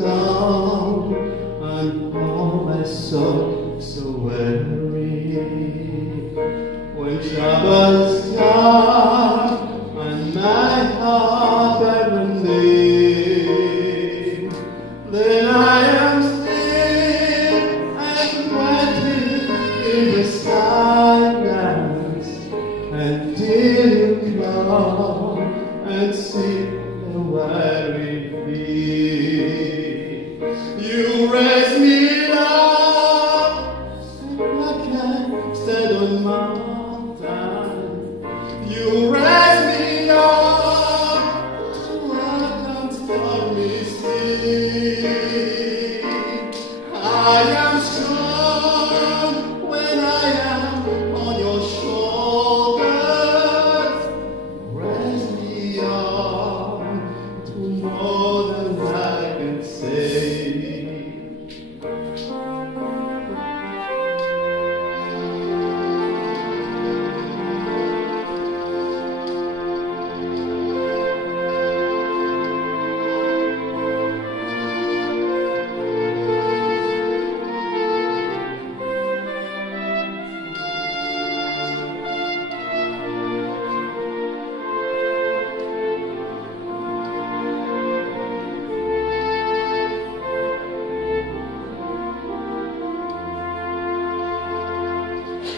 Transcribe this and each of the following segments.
gone, and all my soul so weary. When troubles come and my heart burdened, then I am still and waiting in the silence until you come and see the weary feet. You raise me up so I can stand on mountain. You raise me up so I can stormy sea. I am strong when I am on your shoulders. Raise me up to more than I can say.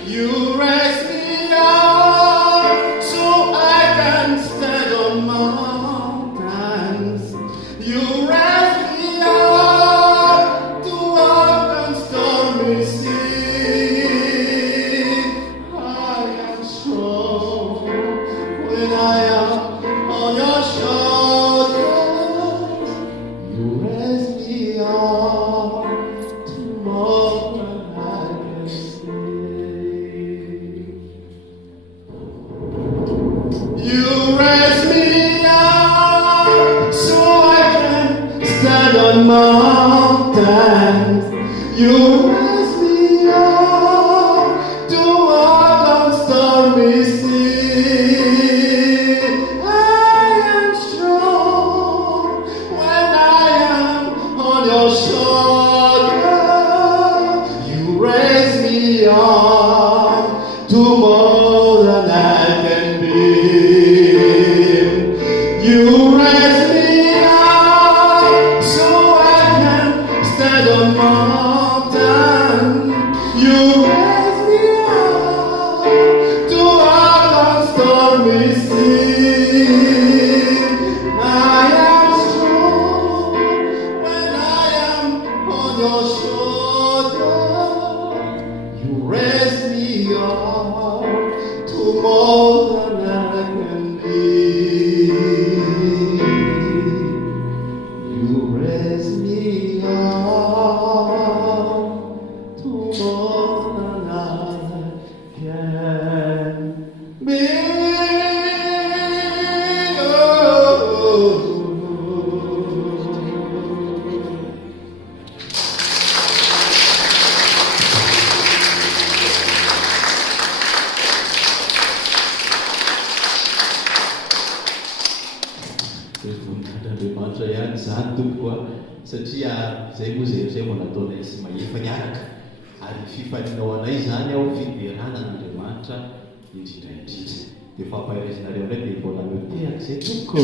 You raise me up so I can stand on mountains. You raise me up to walk on stormy sea. I am strong when I am on your shoulders. You raise me up to more than I can say. You raise me up so I can stand on mountains. You raise me up to walk on stormy sea. I am strong when I am on your shoulder. You raise me up to more than I can be. You raise me up so I can stand on mountain. You raise me up to walk on stormy sea. I am strong when I am on your shoulder. You raise me up to more than I can be. You raise me up to more than I can be. Andriamanitra ihany izany tokoa satria zay moa zay mbola nataonay sy mahefa niaraka ary fifaninaonay zany ao fiderana n'Andriamanitra indrindra indrindra. Dia fampahirezinareo ndray dia mbola mio tehaka izay tompoko.